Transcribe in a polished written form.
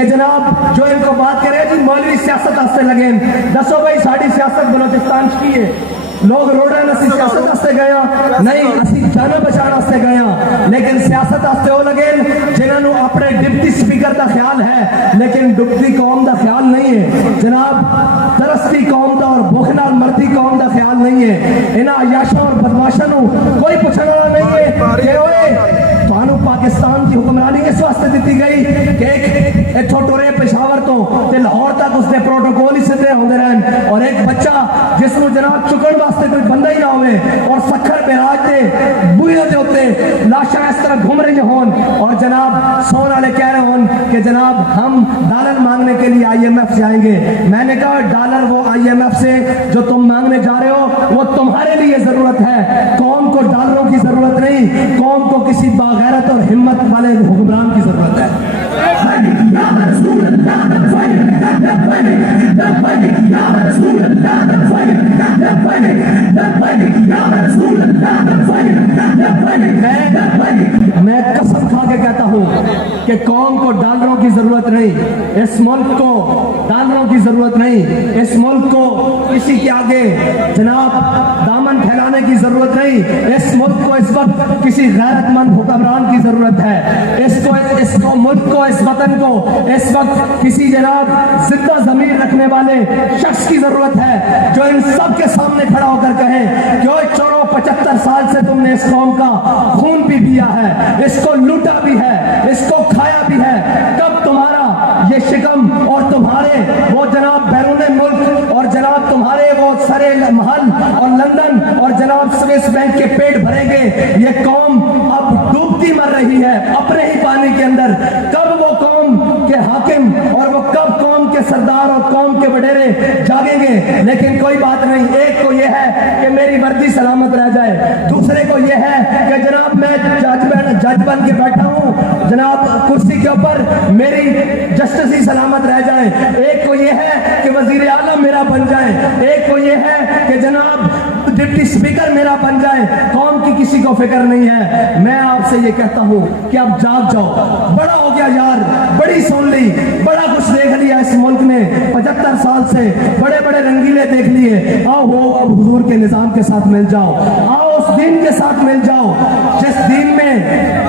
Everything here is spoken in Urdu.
کہ جناب جو ان کو بات کرے جی مولوی سیاست آستے لگے دسو بھائی ساڑی سیاست بلوچستان کی ہے لوگ روڑے نسی سیاست آستے گیا نہیں اسی جانا بچانا آستے گیا لیکن سیاست آستے ہو لگے جنہوں اپنے ڈپٹی سپیکر دا خیال ہے لیکن ڈپٹی قوم دا خیال نہیں ہے جناب ترستی قوم دا اور بھوکھنال مرتی قوم دا خیال نہیں ہے انہاں عیاشوں اور بدماشوں کوئی پوچھنا نہیں ہے کہ اوئے تانوں پاکستان کی حکمرانی کس واسطے دیتی گئی کہ ایک اتھو ٹورے پشاور تو تے لاہور تک اس نے پروٹوکول ہی سدھے ہوندے رہن اور ایک بچہ جس نو جناب چکن واسطے کوئی بندہ ہی نہ ہوئے اور سکھر بیراج دے بوئے دے ہوتے لاشاں اس طرح گھوم رہی ہون اور جناب سون والے کہہ رہے ہون کہ جناب ہم ڈالر مانگنے کے لیے آئی ایم ایف سے آئیں گے میں نے کہا ڈالر وہ آئی ایم ایف سے جو تم مانگنے جا رہے ہو وہ تمہارے لیے ضرورت ہے قوم کو ڈالروں کی ضرورت نہیں قوم کو کسی باغیرت اور ہمت والے حکمران کی ضرورت ہے میں قسم کھا کے کہتا ہوں کہ قوم کو ڈالروں کی ضرورت نہیں اس ملک کو ڈالروں کی ضرورت نہیں اس ملک کو کسی کے آگے جناب دامن پھیلانے کی ضرورت نہیں اس ملک کو اس وقت کسی غیرت مند حکمران کی ضرورت ہے اس کو ملک کو اس وطن کو اس وقت کسی جناب زندہ ضمیر رکھنے والے شخص کی ضرورت ہے جو ان سب کے سامنے کھڑا ہو کر کہے کہ اوے چورو 75 سال سے تم نے اس قوم کا خون بھی پیا ہے اس کو لوٹا بھی ہے اس کو کھایا بھی ہے کب تمہارا یہ شکم اور تمہارے وہ جناب بیرون ملک اور جناب تمہارے وہ سرے محل اور لندن اور جناب سوئس بینک کے پیٹ بھریں گے یہ قوم اب ڈوبتی مر رہی ہے اپنے ہی پانی کے اندر کب وہ قوم کے حاکم اور وہ کب قوم کے سردار اور قوم کے وڈیرے جاگیں گے لیکن کوئی بات نہیں ایک کو یہ ہے کہ میری وردی سلامت رہ جائے دوسرے کو یہ ہے کہ جناب میں جج بن کے بیٹھا ہوں جناب کرسی کے اوپر میری جسٹسی سلامت رہ جائے ایک کو یہ ہے کہ وزیر اعلیٰ میرا بن جائے ایک کو یہ ہے کہ جناب ڈپٹی سپیکر میرا بن جائے قوم کی کسی کو فکر نہیں ہے میں آپ سے یہ کہتا ہوں کہ اب جاگ جاؤ بڑا ہو گیا یار بڑی سن لی بڑا کچھ دیکھ لیا اس ملک نے 75 سال سے بڑے بڑے رنگیلے دیکھ لیے آؤ وہ اب حضور کے نظام کے ساتھ مل جاؤ آؤ اس دین کے ساتھ مل جاؤ جس دین میں